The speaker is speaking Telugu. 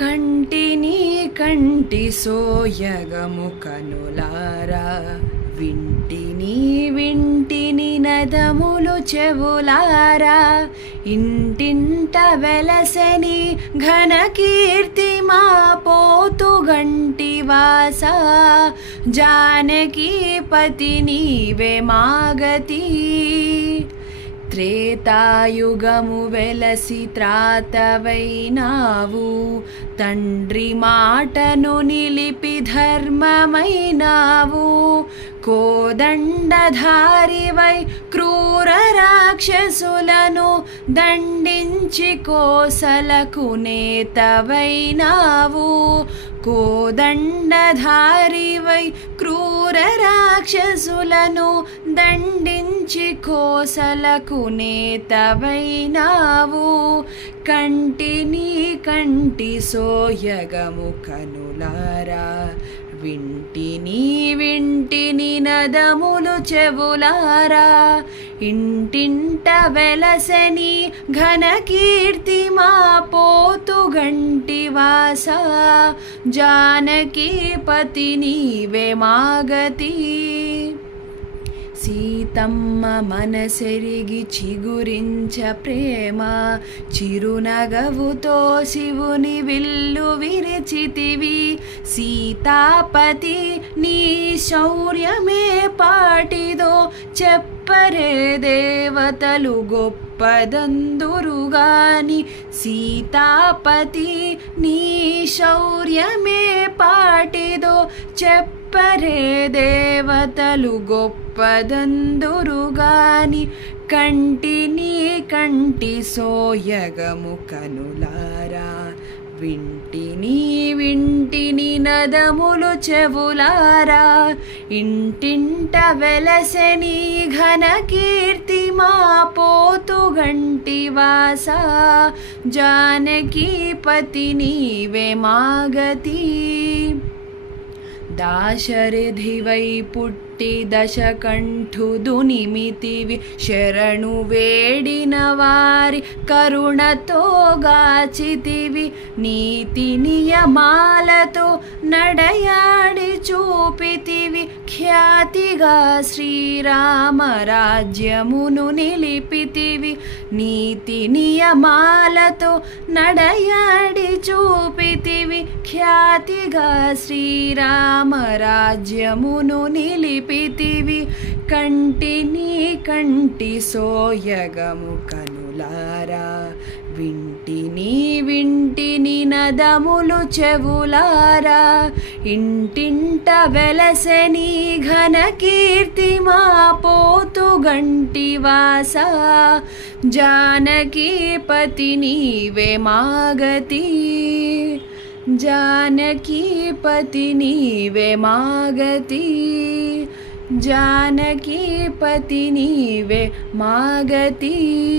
కంటిని కంటి సోయగము కనులారా, వింటిని వింటిని నదములు చెవులారా. ఇంటింట వెలసని ఘన కీర్తి మా పోతుగంటి వాస, జానకీపతి నీవే మాగతి. త్రేతాయుగము వెలసి త్రాతవైనావు, తండ్రి మాటను నిలిపి ధర్మమైనావు. కోదండధారివై క్రూర రాక్షసులను దండించి కోసలకు నేతవైనావు. కోదండధారివై క్రూర రాక్షసులను దండించి కోసలకు నేతవైనావు. కంటిని కంటి సోయగము కనులారా, వింటిని వింటిని నదములు చెవులారా. ఇంటింట వెలసని ఘన కీర్తి మా పోతుగంటి వాస, జానకీపతి నీవే మాగతి. సీతమ్మ మనసెరిగి చిగురించ ప్రేమ, చిరునగవుతో శివుని విల్లు విరిచితివి. సీతాపతి నీ శౌర్యమే పాటిదో, చెప్పరే దేవతలు గొప్పదందురుగాని. సీతాపతి నీ శౌర్యమే పాటిదో, చెప్పరే దేవతలు గొప్పదందురుగాని. కంటిని కంటి సోయగము కనులారా, వింటిని వింటిని నదములు చెవులారా. ఇంటింట వెలసని ఘన కీర్తి మా పోతుగంటి వాస, జానకీపతి నీవే మాగతి. దాశరథివై పుట్టి దశకంఠుదునిమితివి, శరణు వేడిన వారి కరుణతో గాచితివి. నీతి నియమాలతో నడయాడి చూపితివి, ఖ్యాతిగా శ్రీరామ రాజ్యమును నిలిపితివి. నీతి నియమాలతో నడయాడి చూపితివి, ఖ్యాతిగా శ్రీరామ రాజ్యమును నిలిపితివి. కంటిని కంటి సోయగము కనులారా, వింటిని వింటిని నదములు చెవులారా. ఇంటింట వెలసని ఘన కీర్తి మా పోతుగంటి వాస, జానకీపతి నీవే మాగతి. జానకీపతి నీవే మాగతి, జానకీపతి నీవే మాగతి.